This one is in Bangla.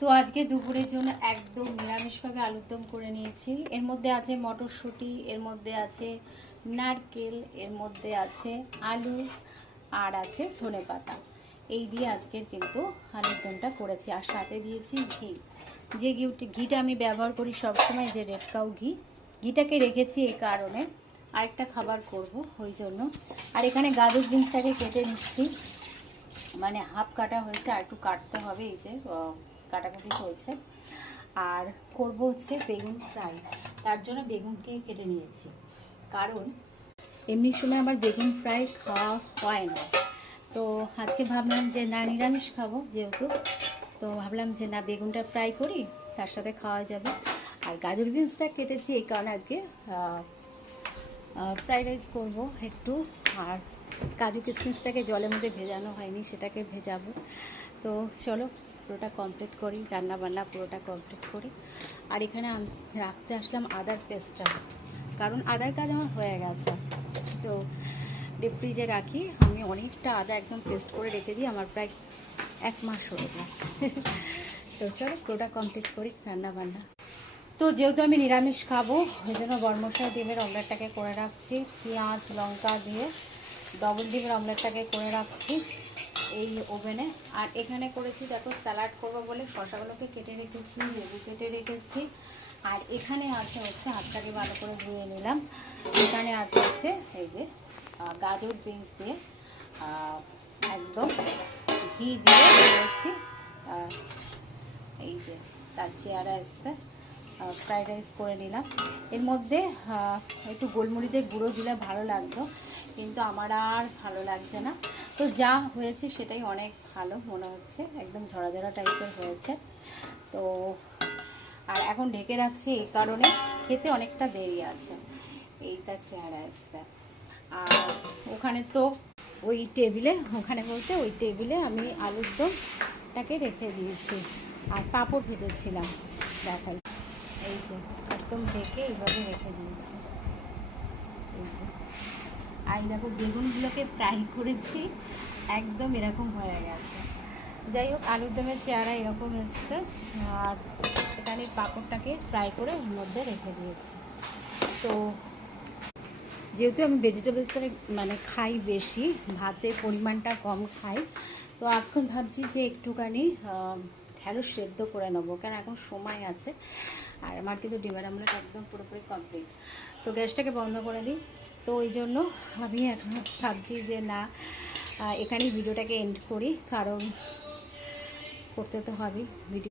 তো আজকে দুপুরের জন্য একদম নিরামিষভাবে আলুর দম করে নিয়েছি। এর মধ্যে আছে মটরশুঁটি, এর মধ্যে আছে নারকেল, এর মধ্যে আছে আলু, আর আছে ধনেপাতা। এই দিয়ে আজকের কিন্তু আলুর দমটা করেছি। আর সাথে দিয়েছি ঘি। যে ঘিটা আমি ব্যবহার করি সবসময়, যে রেড কাউ ঘি, ঘিটাকে রেখেছি এই কারণে। আরেকটা খাবার করব ওই জন্য। আর এখানে গাজর বিনসটাকে কেটে নিচ্ছি, মানে হাফ কাটা হয়েছে, আর একটু কাটতে হবে, এই যে কাটাকুটি হয়েছে। আর করব হচ্ছে বেগুন ফ্রাই, তার জন্য বেগুনকে কেটে নিয়েছি। কারণ এমনি সময় আমার বেগুন ফ্রাই খাওয়া হয় না, তো আজকে ভাবলাম যে না, নিরামিষ খাবো যেহেতু, তো ভাবলাম যে না, বেগুনটা ফ্রাই করি, তার সাথে খাওয়া যাবে। আর গাজর বিনসটা কেটেছি এই কারণে আজকে ফ্রাইড রাইস করবো একটু। আর কাজু কিশমিশটাকে জলের মধ্যে ভেজানো হয়নি, সেটাকে ভেজাবো। তো চলো পুরোটা কমপ্লিট করি, রান্না বান্না পুরোটা কমপ্লিট করি। আর এখানে রাখতে আসলাম আদার পেস্টটা, কারণ আদার কাজ আমার হয়ে গেছে। তো ডিপ ফ্রিজে রাখি আমি, অনেকটা আদা একদম পেস্ট করে রেখে দিই, আমার প্রায় 1 মাস হয়ে যায়। তো চলো পুরোটা কমপ্লিট করি রান্না বান্না। তো যেহেতু আমি নিরামিষ খাবো, ওই জন্য বরমশাই ডিমের অমলেটটাকে করে রাখছি, পেঁয়াজ লঙ্কা দিয়ে ডবল ডিমের অমলেটটাকে করে রাখছি এই ওভেনে। আর এখানে করেছি দেখো, স্যালাড করবো বলে শসাগুলোকে কেটে রেখেছি, লেবু কেটে রেখেছি। আর এখানে আছে হচ্ছে, হাতটাকে ভালো করে ধুয়ে নিলাম, এখানে আছে এই যে গাজর বিনস দিয়ে একদম ঘি দিয়ে দিয়েছি। এই যে তার চেহারা এসছে, ফ্রাইড রাইস করে নিলাম। এর মধ্যে একটু গোলমরিচের গুঁড়ো দিলে ভালো লাগতো, কিন্তু আমার আর ভালো লাগছে না। তো যা হয়েছে সেটাই অনেক ভালো মনে হচ্ছে, একদম ঝরা ঝরা টাইপের হয়েছে। তো আর এখন ঢেকে রাখছি এই কারণে, খেতে অনেকটা দেরি আছে। এইটা চেহারা এসছে। আর ওখানে তো ওই টেবিলে, ওখানে বলতে ওই টেবিলে আমি আলুর দমটাকে রেখে দিয়েছি, আর পাঁপড় ভেজেছিলাম, দেখাই। এই যে একদম ঢেকে এইভাবে রেখে দিয়েছি, এই যে। আর দেখো বেগুনগুলোকে ফ্রাই করেছি, একদম এরকম হয়ে গেছে। যাই হোক, আলুর দমের চেহারা এরকম এসছে। আর এখানে পাঁপড়টাকে ফ্রাই করে এর মধ্যে রেখে দিয়েছি। তো যেহেতু আমি ভেজিটেবলসের মানে খাই বেশি, ভাতের পরিমাণটা কম খাই, তো এখন ভাবছি যে একটুখানি ঢ্যাঁড়স সেদ্ধ করে নেবো, কেন এখন সময় আছে। আর আমার কিন্তু ডিমের আমলেট একদম পুরোপুরি কমপ্লিট। তো গ্যাসটাকে বন্ধ করে দিই। তো ওই জন্য আমি এখন ভাবছি যে না, এখানেই ভিডিওটাকে এন্ড করি, কারণ করতে তো হবেই ভিডিও।